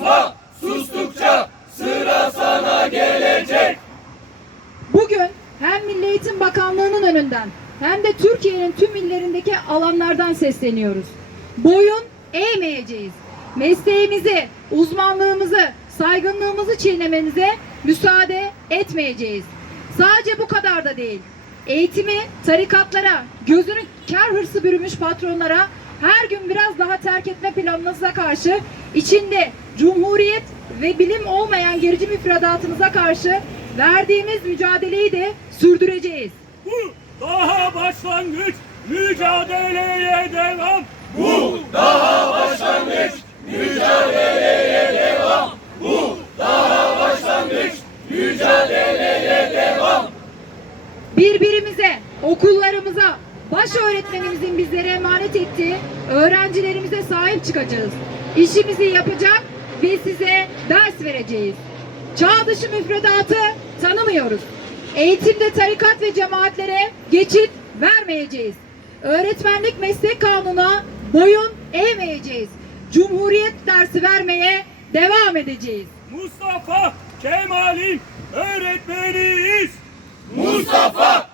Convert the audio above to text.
Susma, sustukça sıra sana gelecek. Bugün hem Milli Eğitim Bakanlığı'nın önünden hem de Türkiye'nin tüm illerindeki alanlardan sesleniyoruz. Boyun eğmeyeceğiz. Mesleğimizi, uzmanlığımızı, saygınlığımızı çiğnemenize müsaade etmeyeceğiz. Sadece bu kadar da değil. Eğitimi tarikatlara, gözünü kar hırsı bürümüş patronlara her gün biraz daha terk etme planınıza karşı içinde cumhuriyet ve bilim olmayan gerici müfredatınıza karşı verdiğimiz mücadeleyi de sürdüreceğiz. Bu daha başlangıç. Mücadeleye devam. Bu daha başlangıç, mücadeleye devam. Bu daha başlangıç, mücadeleye devam. Birbirimize, okullarımıza, baş öğretmenimizin bizlere emanet ettiği öğrencilerimize sahip çıkacağız. İşimizi yapacak ve size ders vereceğiz. Çağ dışı müfredatı tanımıyoruz. Eğitimde tarikat ve cemaatlere geçit vermeyeceğiz. Öğretmenlik meslek kanuna boyun eğmeyeceğiz. Cumhuriyet dersi vermeye devam edeceğiz. Mustafa Kemal'in öğretmeniyiz. Mustafa